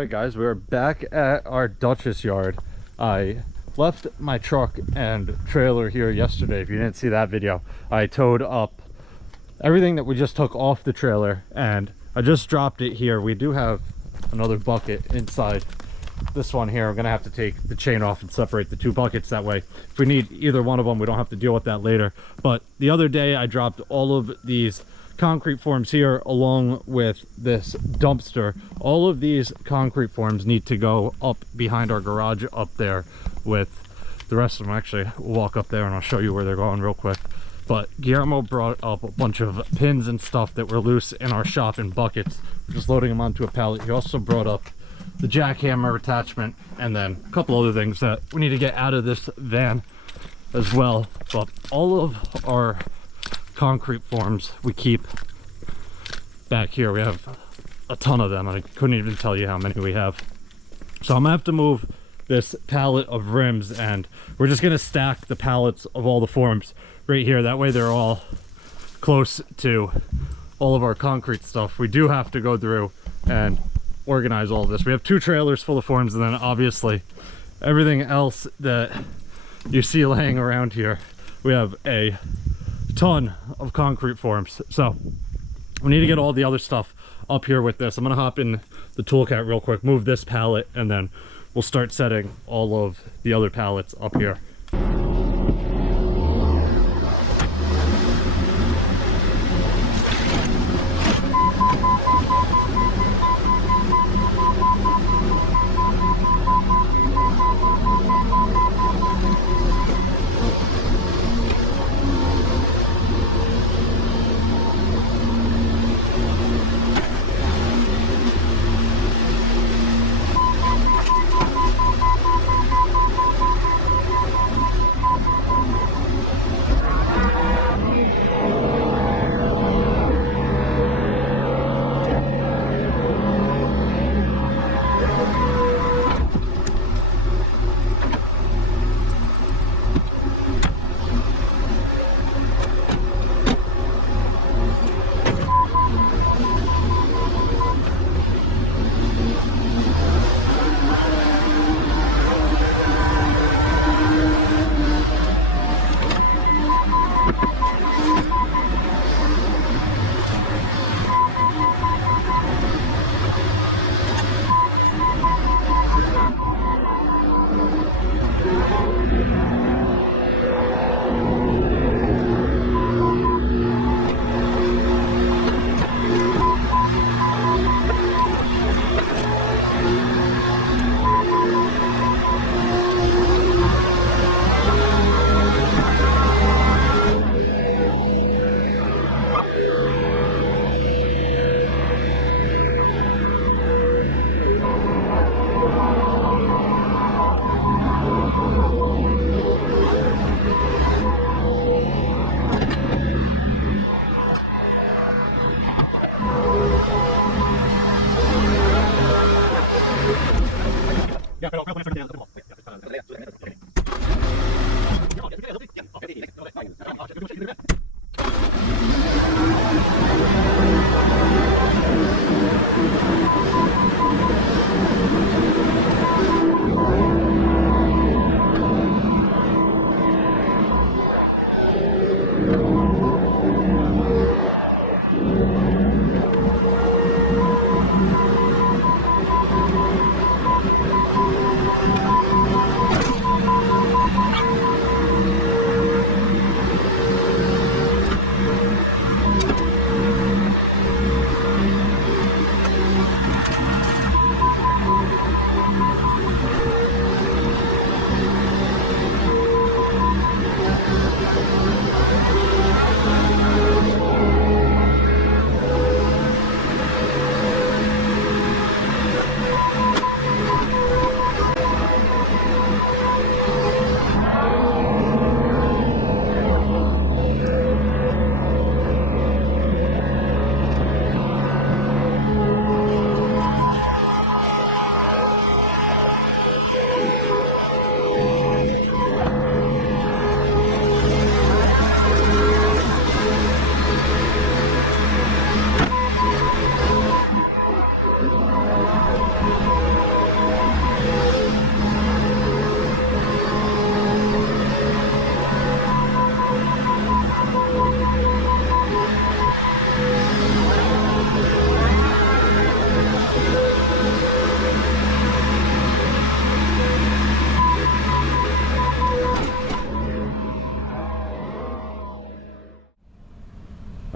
Alright guys, we're back at our Dutchess yard. I left my truck and trailer here yesterday. If you didn't see that video, I towed up everything that we just took off the trailer and I just dropped it here. We do have another bucket inside this one here. I'm gonna have to take the chain off and separate the two buckets. That way if we need either one of them, we don't have to deal with that later. But the other day I dropped all of these concrete forms here along with this dumpster. All of these concrete forms need to go up behind our garage up there with the rest of them. Actually, we'll walk up there and I'll show you where they're going real quick. But Guillermo brought up a bunch of pins and stuff that were loose in our shop in buckets. We're just loading them onto a pallet. He also brought up the jackhammer attachment and then a couple other things that we need to get out of this van as well. But all of our concrete forms we keep back here. We have a ton of them. I couldn't even tell you how many we have. So I'm gonna have to move this pallet of rims and we're just gonna stack the pallets of all the forms right here. That way they're all close to all of our concrete stuff. We do have to go through and organize all of this. We have 2 trailers full of forms and then obviously everything else that you see laying around here. We have a ton of concrete forms, so we need to get all the other stuff up here with this. I'm gonna hop in the Toolcat real quick, move this pallet, and then we'll start setting all of the other pallets up here.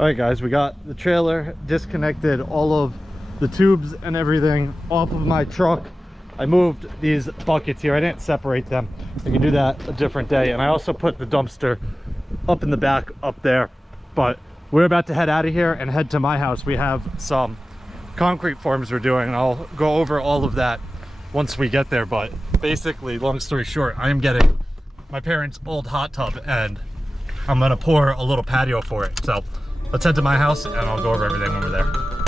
All right, guys, we got the trailer disconnected, all of the tubes and everything off of my truck. I moved these buckets here. I didn't separate them. I can do that a different day. And I also put the dumpster up in the back up there. But we're about to head out of here and head to my house. We have some concrete forms we're doing, and I'll go over all of that once we get there. But basically, long story short, I am getting my parents' old hot tub and I'm gonna pour a little patio for it. So let's head to my house and I'll go over everything when we're there.